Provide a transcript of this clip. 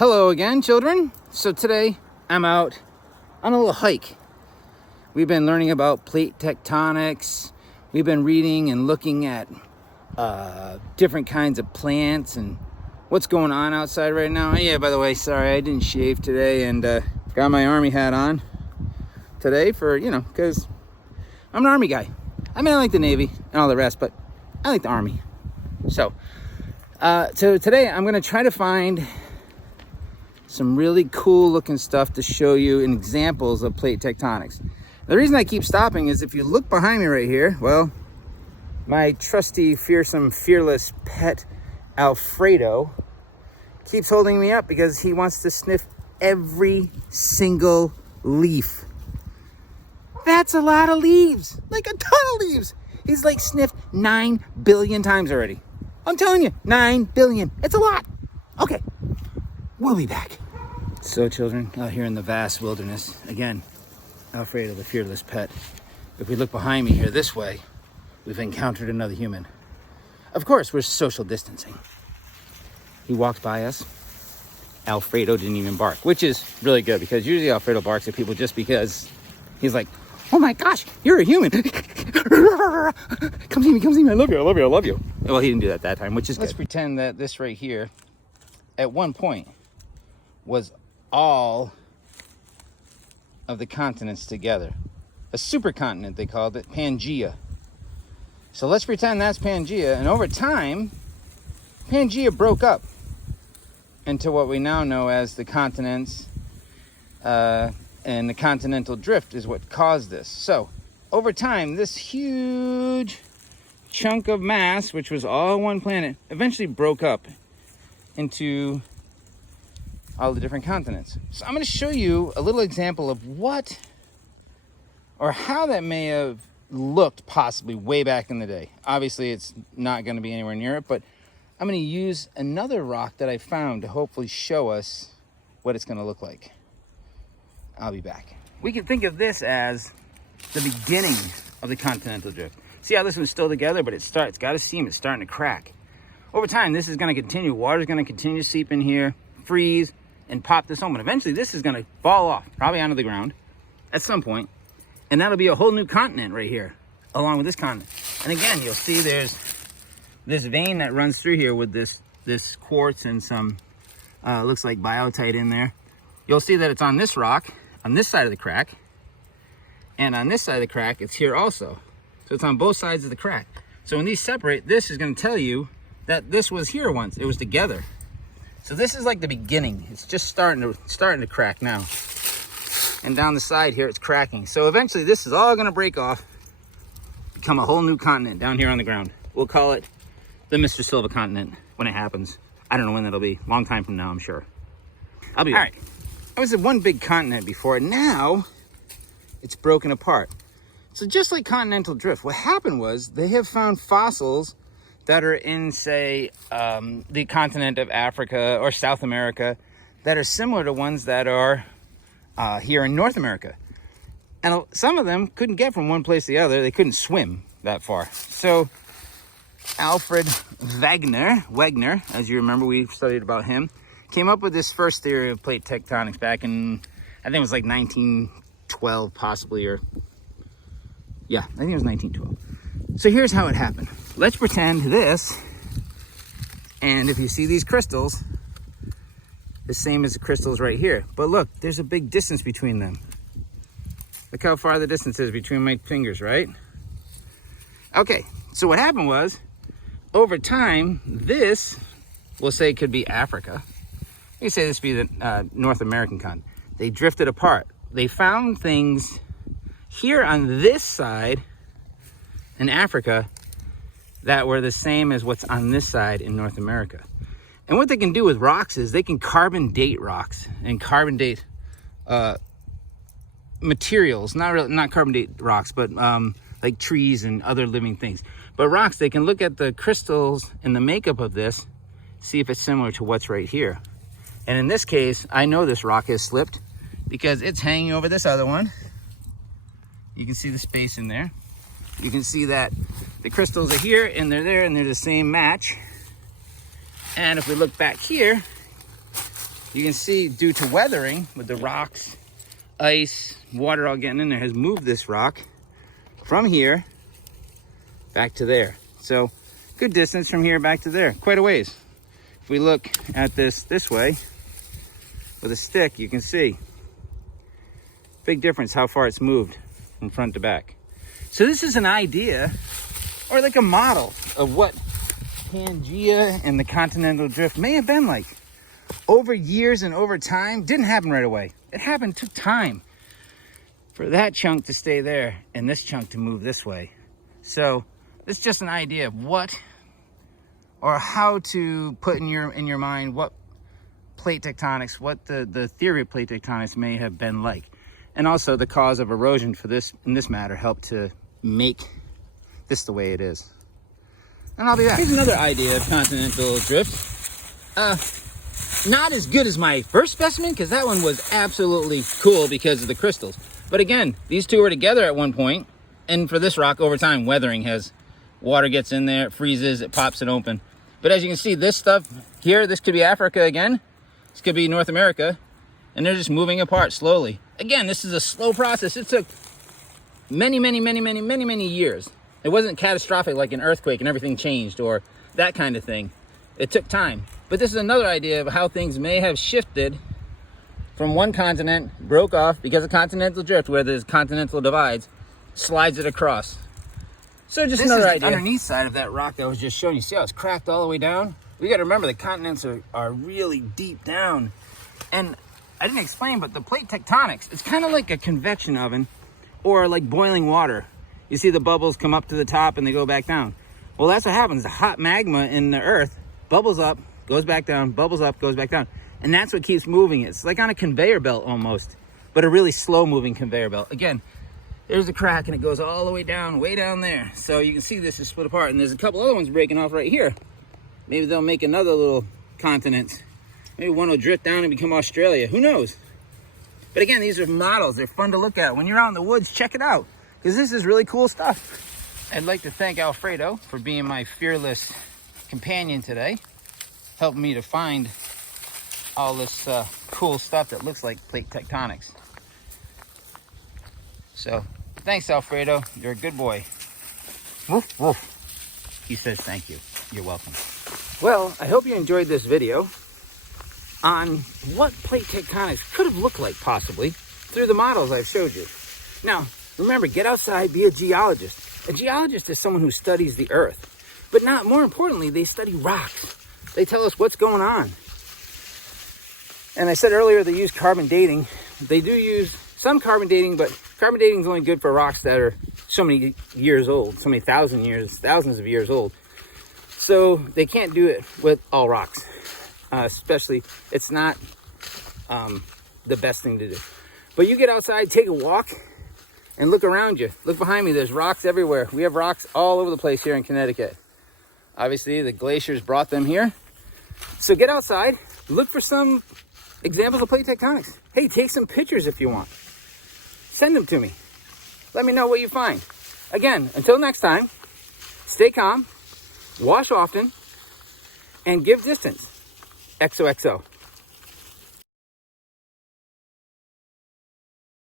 Hello again, children. So today I'm out on a little hike. We've been learning about plate tectonics. We've been reading and looking at different kinds of plants and what's going on outside right now. Yeah, by the way, sorry, I didn't shave today and got my army hat on today for, because I'm an army guy. I mean, I like the Navy and all the rest, but I like the army. So today I'm going to try to find some really cool looking stuff to show you in examples of plate tectonics. The reason I keep stopping is if you look behind me right here, well, my trusty, fearsome, fearless pet Alfredo keeps holding me up because he wants to sniff every single leaf. That's a lot of leaves, like a ton of leaves. He's like sniffed 9 billion times already. I'm telling you, 9 billion. It's a lot. Okay, we'll be back. So children, out here in the vast wilderness, again, Alfredo, the fearless pet. If we look behind me here this way, we've encountered another human. Of course, we're social distancing. He walked by us. Alfredo didn't even bark, which is really good because usually Alfredo barks at people just because he's like, oh my gosh, you're a human. Come see me, I love you. Well, he didn't do that time, which is good. Let's pretend that this right here, at one point, was all of the continents together. A supercontinent, they called it, Pangea. So let's pretend that's Pangea, and over time, Pangea broke up into what we now know as the continents, and the continental drift is what caused this. So over time, this huge chunk of mass, which was all one planet, eventually broke up into all the different continents. So I'm going to show you a little example of what or how that may have looked possibly way back in the day. Obviously, it's not going to be anywhere near it, but I'm going to use another rock that I found to hopefully show us what it's going to look like. I'll be back. We can think of this as the beginning of the continental drift. See how this one's still together, but it's got a seam, it's starting to crack. Over time, this is going to continue. Water's going to continue to seep in here, freeze, and pop this home. And eventually, this is going to fall off, probably onto the ground at some point. And that'll be a whole new continent right here, along with this continent. And again, you'll see there's this vein that runs through here with this quartz and some, looks like biotite in there. You'll see that it's on this rock, on this side of the crack. And on this side of the crack, it's here also. So it's on both sides of the crack. So when these separate, this is going to tell you that this was here once. It was together. So this is like the beginning. It's just starting to crack now. And down the side here, it's cracking. So eventually this is all going to break off, become a whole new continent down here on the ground. We'll call it the Mr. Silva continent when it happens. I don't know when that'll be. Long time from now, I'm sure. I'll be all right. I was at one big continent before, and now it's broken apart. So just like continental drift, what happened was they have found fossils that are in, say, the continent of Africa or South America that are similar to ones that are here in North America. And some of them couldn't get from one place to the other. They couldn't swim that far. So Alfred Wegener, as you remember, we studied about him, came up with this first theory of plate tectonics back in, I think it was like 1912 possibly, or yeah, I think it was 1912. So here's how it happened. Let's pretend this, and if you see these crystals, the same as the crystals right here. But look, there's a big distance between them. Look how far the distance is between my fingers, right? Okay, so what happened was, over time, this, we'll say it could be Africa. You say this be the North American continent. They drifted apart. They found things here on this side in Africa that were the same as what's on this side in North America. And what they can do with rocks is they can carbon date rocks and carbon date materials, not carbon date rocks, but like trees and other living things. But rocks, they can look at the crystals and the makeup of this, see if it's similar to what's right here. And in this case, I know this rock has slipped because it's hanging over this other one. You can see the space in there. You can see that the crystals are here and they're there and they're the same match. And if we look back here, you can see due to weathering with the rocks, ice, water all getting in there, has moved this rock from here back to there. So good distance from here back to there, quite a ways. If we look at this way with a stick, you can see big difference how far it's moved from front to back. So this is an idea, or like a model of what Pangea and the continental drift may have been like over years and over time. Didn't happen right away. It happened, took time for that chunk to stay there and this chunk to move this way. So it's just an idea of what or how to put in your mind what plate tectonics, what the theory of plate tectonics may have been like. And also the cause of erosion for this, in this matter, helped to make this the way it is. And I'll be back. Here's another idea of continental drift. Not as good as my first specimen, because that one was absolutely cool because of the crystals. But again, these two were together at one point, and for this rock, over time, weathering has, water gets in there, it freezes, it pops it open. But as you can see, this stuff here, this could be Africa again, this could be North America, and they're just moving apart slowly. Again, this is a slow process. It took many years. It wasn't catastrophic like an earthquake and everything changed or that kind of thing. It took time. But this is another idea of how things may have shifted from one continent, broke off because of continental drift, where there's continental divides, slides it across. So just another idea. This is the underneath side of that rock that I was just showing you. See how it's cracked all the way down? We got to remember the continents are really deep down. And I didn't explain, but the plate tectonics, it's kind of like a convection oven or like boiling water. You see the bubbles come up to the top and they go back down. Well, that's what happens. The hot magma in the earth bubbles up, goes back down, bubbles up, goes back down. And that's what keeps moving it. It's like on a conveyor belt almost, but a really slow moving conveyor belt. Again, there's a crack and it goes all the way down there. So you can see this is split apart, and there's a couple other ones breaking off right here. Maybe they'll make another little continent. Maybe one will drift down and become Australia. Who knows? But again, these are models. They're fun to look at. When you're out in the woods, check it out, because this is really cool stuff. I'd like to thank Alfredo for being my fearless companion today, helping me to find all this cool stuff that looks like plate tectonics. So, thanks, Alfredo. You're a good boy. Woof, woof. He says thank you. You're welcome. Well, I hope you enjoyed this video on what plate tectonics could have looked like, possibly, through the models I've showed you. Now, remember, get outside, be a geologist. A geologist is someone who studies the earth. But more importantly, they study rocks. They tell us what's going on. And I said earlier they use carbon dating. They do use some carbon dating, but carbon dating is only good for rocks that are so many years old, so many thousands of years old. So they can't do it with all rocks. Especially, it's not the best thing to do. But you get outside, take a walk, and look around you. Look behind me, there's rocks everywhere. We have rocks all over the place here in Connecticut. Obviously, the glaciers brought them here. So get outside, look for some examples of plate tectonics. Hey, take some pictures if you want. Send them to me. Let me know what you find. Again, until next time, stay calm, wash often, and give distance. XOXO.